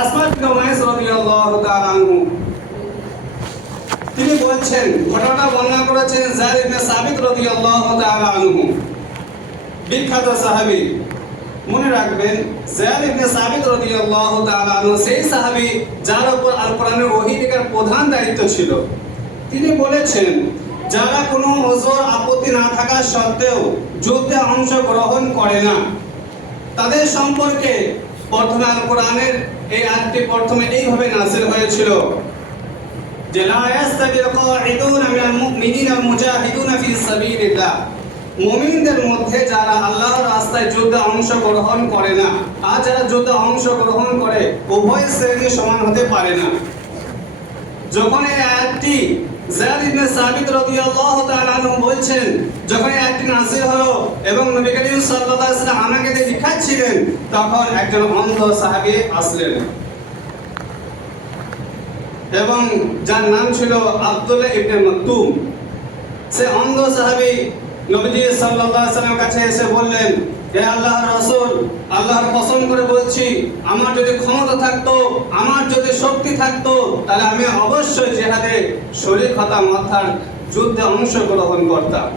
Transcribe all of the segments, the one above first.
আসমা বিনতে উমাইস রাদিয়াল্লাহু তাআলা আনহু তিনি বলছেন, ঘটনাটা বর্ণনা করেছেন যায়েদ ইবনে সাবিত রাদিয়াল্লাহু তাআলা আনহু, বিখ্যাত সাহাবী। মনে রাখবেন, যায়েদ ইবনে সাবিত রাদিয়াল্লাহু তাআলা আনহু সেই সাহাবী যার উপর আল কোরআনের ওহী লেখার প্রধান দায়িত্ব ছিল। তিনি বলেছেন, যারা কোনো ওজর আপত্তি না থাকা সত্ত্বেও যুদ্ধে অংশগ্রহণ করে না, তাদের সম্পর্কে প্রথমে আল কোরআনের এই আয়াতটি প্রথমে এইভাবে নাযিল হয়েছিল যে লা ইয়াস্তাবিল কাঈদুনা মিনাল মুমিনিনা ওয়াল মুজাহিদুনা ফি সাবিলিল্লাহ, মুমিনদের মধ্যে যারা আল্লাহর রাস্তায় যুদ্ধে অংশগ্রহণ করে না আর যারা যুদ্ধে অংশগ্রহণ করে উভয় শ্রেণী সমান হতে পারে না। যখন এই আয়াতটি যায়েদ ইবনে সাবিত রাদিয়াল্লাহু তাআলা আনহু বলছেন, যখন এই আয়াতটি নাযিল হলো এবং নবী করিম সাল্লাল্লাহু আলাইহি ওয়াসাল্লাম আমাকে দেখাচ্ছিলেন, তখন একজন অন্ধ সাহাবী আসলেন এবং যার নাম ছিল আব্দুল্লাহ ইবনে মাকতুম। সে অন্ধ সাহাবী নবীজি সাল্লাল্লাহু আলাইহি ওয়াসাল্লামের কাছে এসে বললেন, হে আল্লাহর রাসূল, আল্লাহর কসম করে বলছি, আমার যদি ক্ষমতা থাকতো, আমার যদি শক্তি থাকতো, তাহলে আমি অবশ্যই জিহাদে শরীক হতাম, অর্থাৎ যুদ্ধে অংশগ্রহণ করতাম।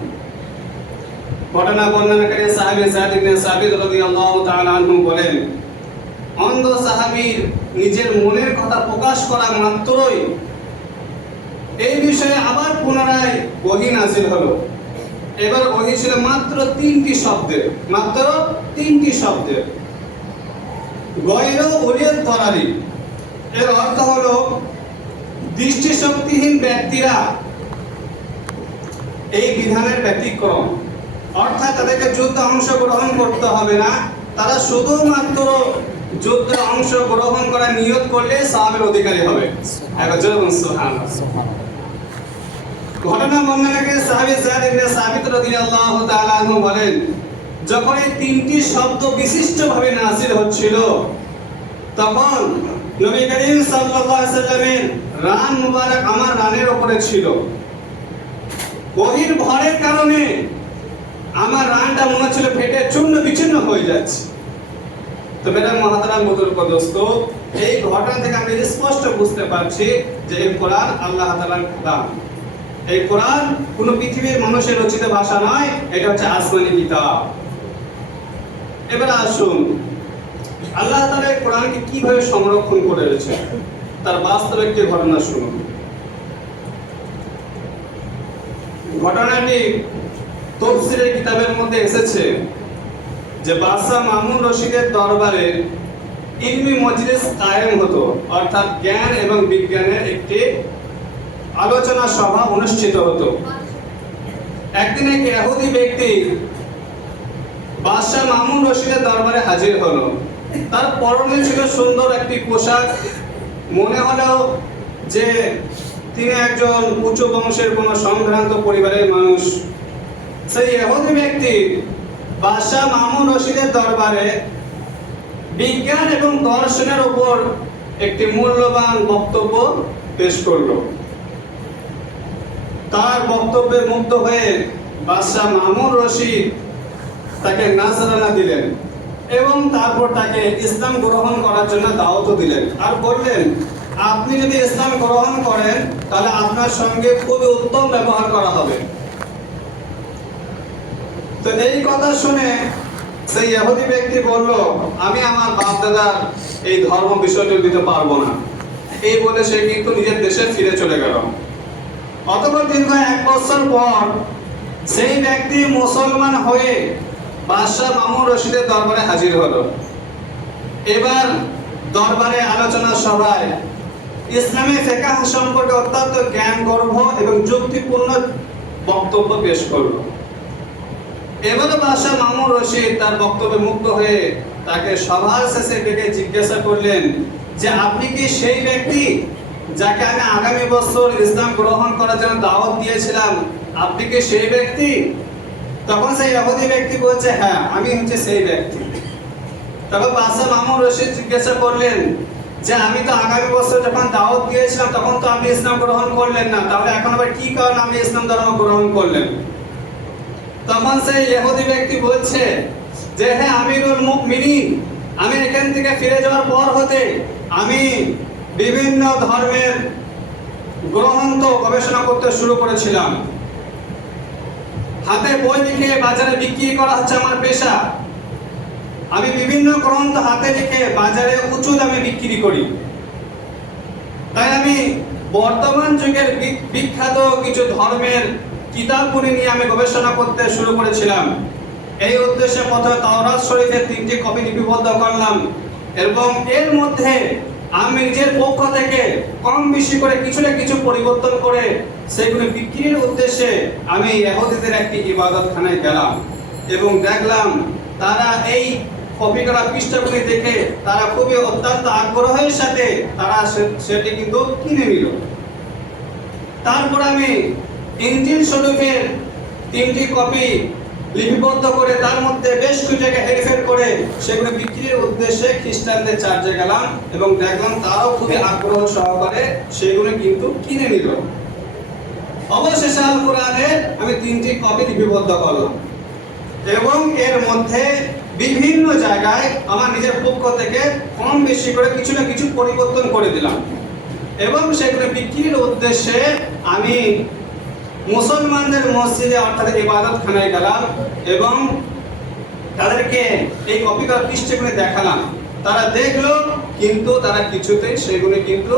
ঘটনা বর্ণনাকারী সাহাবী যায়েদ ইবনে সাবিত রাদিয়াল্লাহু তাআলা আনহু বলেন, অন্ধ সাহাবীর নিজের মনের কথা প্রকাশ করা মাত্রই এই বিষয়ে আবার পুনরায় ওহী নাযিল হলো। এবার ওহী ছিল মাত্র 3টি শব্দের, মাত্র 3টি শব্দের। গয়র উলিয়াত তরারি, এর অর্থ হলো দৃষ্টিশক্তিহীন ব্যক্তিরা এই বিধানের ব্যতিক্রম, অর্থাৎ তাদেরকে যুদ্ধে অংশগ্রহণ করতে হবে না, তারা শুধুমাত্র যুদ্ধে অংশগ্রহণ করার নিয়ত করলে সওয়াবের অধিকারী হবে। একজন সুবহানাল্লাহ। ঘটনা বর্ণনাকারী সাহাবী যায়েদ ইবনে সাবিত রাদিয়াল্লাহু তাআলা আনহু বলেন, যখন এই 3টি শব্দ বিশিষ্টভাবে নাযিল হচ্ছিল, তখন নবী করিম সাল্লাল্লাহু আলাইহি ওয়াসাল্লামের রান মুবারক আমার রানের উপরে ছিল। ওহীর ভরের কারণে আমার রানটা মনে হচ্ছিল ফেটে চূর্ণ বিচূর্ণ হয়ে যাচ্ছে। তো মেরা মুহতারাম বুজুর্গ দোস্ত, এই ঘটনা থেকে আমরা স্পষ্ট বুঝতে পারছি যে এই কোরআন আল্লাহ তাআলার কালাম। এই কোরআন কোনো পৃথিবীর মানুষের রচিত ভাষা নয়, এটা হচ্ছে আসমানি কিতাব। এবার আসুন, আল্লাহ তাআলা এই কোরআনকে কিভাবে সংরক্ষণ করে রেখেছেন তার বাস্তব একটি ঘটনা শুনুন। ঘটনাটি তাফসীরের কিতাবের মধ্যে এসেছে যে বাদশা মামুন রশিদের দরবারে ইলমি মজলিস কায়েম হতো, অর্থাৎ জ্ঞান এবং বিজ্ঞানের একটি আলোচনা সভা অনুষ্ঠিত হতো। একদিন এক ইহুদি ব্যক্তি বাদশা মামুন রশিদের দরবারে হাজির হলো। তার পরনে ছিল সুন্দর একটি পোশাক, মনে হলো যে তিনি একজন উচ্চ বংশের কোনো সম্ভ্রান্ত পরিবারের মানুষ। সেই ইহুদি ব্যক্তি বাদশা মামুন রশিদের দরবারে বিজ্ঞান এবং দর্শনের উপর একটি মূল্যবান বক্তব্য পেশ করলো। তার বক্তব্যে মুগ্ধ হয়ে বাদশা মামুন রশিদ তাকে নাজরানা দিলেন এবং তারপর তাকে ইসলাম গ্রহণ করার জন্য দাওয়াত দিলেন আর বললেন, আপনি যদি ইসলাম গ্রহণ করেন তাহলে আপনার সঙ্গে খুবই উত্তম ব্যবহার করা হবে। তো এই কথা শুনে সেই ইহুদি ব্যক্তি বলল, আমি আমার বাপ দাদার এই ধর্ম বিসর্জন দিতে পারবো না। এই বলে সে কিন্তু নিজের দেশে ফিরে চলে গেল। অতঃপর দীর্ঘ 1 বছর পর সেই ব্যক্তি মুসলমান হয়ে বাদশা মামুন রশিদের দরবারে হাজির হলো। এবার দরবারে আলোচনা সভায় ইসলামী ফিকহ সম্পর্কে অত্যন্ত জ্ঞানগর্ভ এবং যুক্তিপূর্ণ বক্তব্য পেশ করলো। এবারে বাদশা মামুন রশিদ তার বক্তব্যে মুগ্ধ হয়ে তাকে সভার শেষে ডেকে জিজ্ঞাসা করলেন যে, আপনি কি সেই ব্যক্তি যাকে আমি আগামী বছর ইসলাম গ্রহণ করার জন্য দাওয়াত দিয়েছিলাম? আপনি কি সেই ব্যক্তি? তখন সেই ইহুদি ব্যক্তি বলছে, হ্যাঁ আমি হচ্ছে সেই ব্যক্তি। তখন বাদশা মামুন রশিদ জিজ্ঞাসা করলেন যে, আমি তো আগামী বছর যখন দাওয়াত দিয়েছিলাম তখন তো আপনি ইসলাম গ্রহণ করলেন না, তাহলে এখন আবার কি কারণে আপনি ইসলাম ধর্ম গ্রহণ করলেন? তখন সেই ইহুদি ব্যক্তি বলছে যে, হ্যাঁ আমিরুল মুমিনিন, আমি এখান থেকে ফিরে যাওয়ার পর হতে আমি বিভিন্ন ধর্মের গ্রন্থ গবেষণা করতে শুরু করেছিলাম। হাতে বই লিখে বাজারে বিক্রি করা হচ্ছে আমার পেশা। আমি বিভিন্ন গ্রন্থ হাতে লিখে বাজারে উঁচু দামে বিক্রি করি। তাই আমি বর্তমান যুগের বিখ্যাত কিছু ধর্মের কিতাবগুলি নিয়ে আমি গবেষণা করতে শুরু করেছিলাম। এই উদ্দেশ্যে প্রথমে তাওরাত শরীফের 3টি কপি লিপিবদ্ধ করলাম এবং এর মধ্যে আমি নিজের পক্ষ থেকে কম বেশি করে কিছু না কিছু পরিবর্তন করে সেগুলো বিক্রির উদ্দেশ্যে আমি ইহুদিদের একটি ইবাদতখানায় গেলাম এবং দেখলাম তারা এই কপি করা পৃষ্ঠাগুলি দেখে তারা খুবই অত্যন্ত আগ্রহের সাথে তারা সেটি কিন্তু কিনে নিল। তারপর আমি ইনজিল শরীফের 3টি কপি লিপিবদ্ধ করে তার মধ্যে বেশ কিছু জায়গায় হেরফের করে সেগুলো বিক্রির উদ্দেশ্যে খ্রিস্টানদের চার্চে গেলাম এবং দেখলাম তারাও খুবই আগ্রহ সহকারে সেগুলো কিন্তু কিনে নিল। অবশেষে আল কোরআনের আমি 3টি কপি লিপিবদ্ধ করলাম এবং এর মধ্যে বিভিন্ন জায়গায় আমার নিজের পক্ষ থেকে কম বেশি করে কিছু না কিছু পরিবর্তন করে দিলাম এবং সেগুলো বিক্রির উদ্দেশ্যে আমি মুসলমানদের মসজিদে অর্থাৎ ইবাদতখানায় গেলাম এবং তাদেরকে এই কপি করা পৃষ্ঠাগুলো দেখালাম। তারা দেখলো কিন্তু তারা কিছুতেই সেগুলো কিন্তু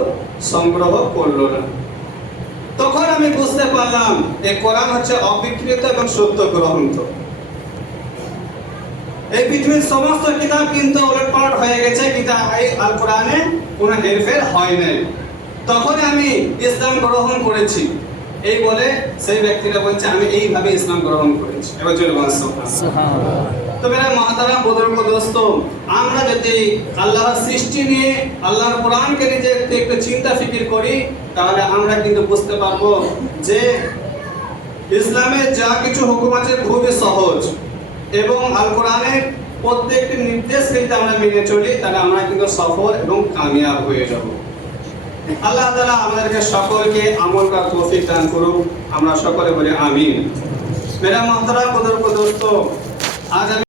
সংগ্রহ করলো না। তখন আমি বুঝতে পারলাম এই কোরআন হচ্ছে অবিকৃত এবং সত্য গ্রন্থ। এই পৃথিবীর সমস্ত কিতাব কিন্তু ওলটপালট হয়ে গেছে, কিন্তু এই আল কোরআনে কোনো হেরফের হয় নাই। তখন আমি ইসলাম গ্রহণ করেছি এই বলে সেই ব্যক্তিরা বলছে আমি এইভাবে ইসলাম গ্রহণ করেছি। এবার চলে সুবহানাল্লাহ। তো মেরা মহতারাম বুজুর্গ দোস্ত, আমরা যদি আল্লাহর সৃষ্টি নিয়ে আল্লাহর কোরআনকে নিয়ে একটু চিন্তা ফিকির করি তাহলে আমরা কিন্তু বুঝতে পারবো যে ইসলামের যা কিছু হুকুম আছে খুবই সহজ এবং আল কোরআনের প্রত্যেকটি নির্দেশকে যদি আমরা মেনে চলি তাহলে আমরা কিন্তু সফল এবং কামিয়াব হয়ে যাব। আল্লাহ তাআলা আমাদেরকে সকলকে আমল করার তৌফিক দান করুক। আমরা সকলে বলি আমিন। মেরা মুহতারাম বুজুর্গ দোস্ত, আজ